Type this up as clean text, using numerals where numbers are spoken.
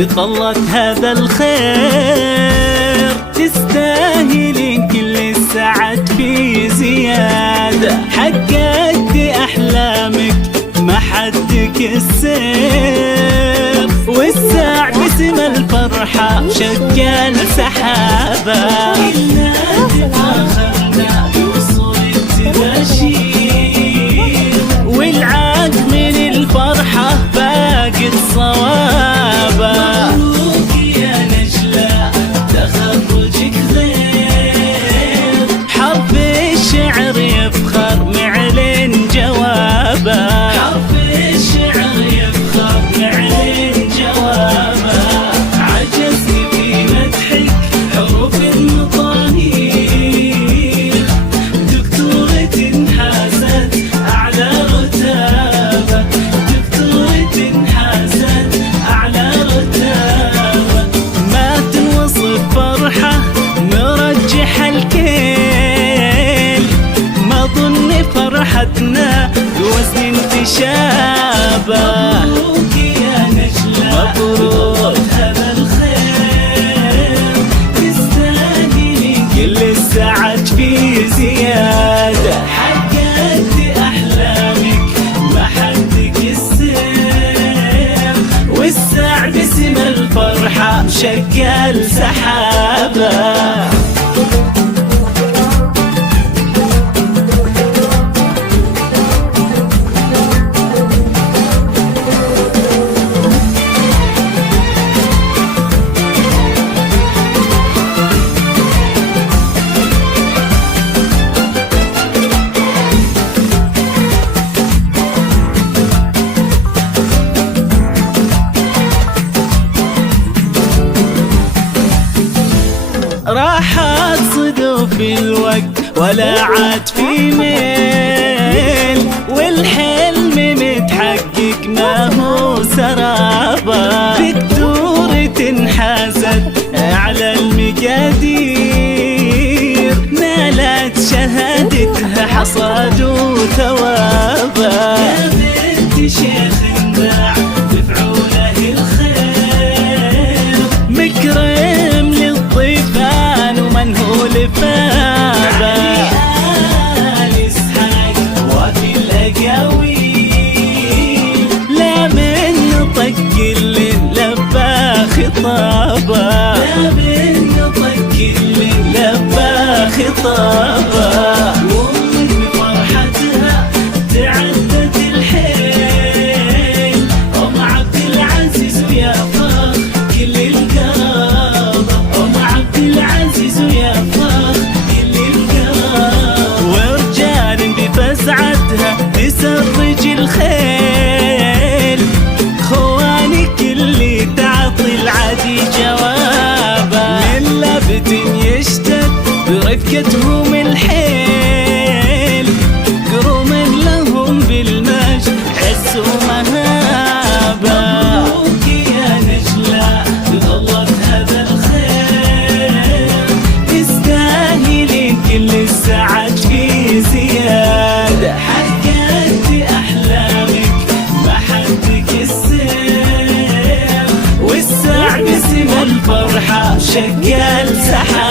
بطلة هذا الخير. تستاهلين كل السعد في زيادة، حققتي أحلامك ما حدك السير. والساع باسم الفرحة شكل سحابة، كلنا تفاخرنا بوصول التباشير. والعاد من الفرحة باقت صوابة. مبروك يا نجلة تخرجك غير، حرف الشعر يفخر معلن جوابه. حرف الشعر يفخر معلن جوابه. عجزني في مدحك حروف المطانير، دكتورة انحازت أعلى رتابة. دكتورة انحازت أعلى رتابة. ما تنوصف فرحة مرجح الكيل، ما ظن فرحتنا بوزن تشابه. مبروك يا نجلة مبروك هذا الخير. تستاهلي كل السعد في زيادة، حققتي أحلامك ما حدك السير. والساع باسم الفرحة شكل سحابة. راحت صدف الوقت ولا عاد في ميل، والحلم متحقق ما هو سرابة. دكتورة انحازت أعلى المقادير، نالت شهادتها حصاد وثوابا. يا بنت شيخ باع بفعوله الخير، مكرم للضيفان ومنهول فابا. آل إسحاق وفي الأقاويل، لا من طق لبى خطابا. لا من طق لبى خطابا. وأمك بفرحتها تعدت الحيل، أم عبد العزيز ويا فخر كل القرابة. أم عبد العزيز ويا فخر كل القرابة. ورجال بفزعتها تسرج الخيل، خوانك اللي تعطي العدي جوابه. من لبت يشتد برفقتهم الحيل، كرم لهم بالمجد عز ومهابة. مبروك يا نجلة بظلت هذا الخير. تستاهلين كل السعد في زيادة، حققتي أحلامك ما حدك السير. والساع باسم الفرحة شكل سحابة.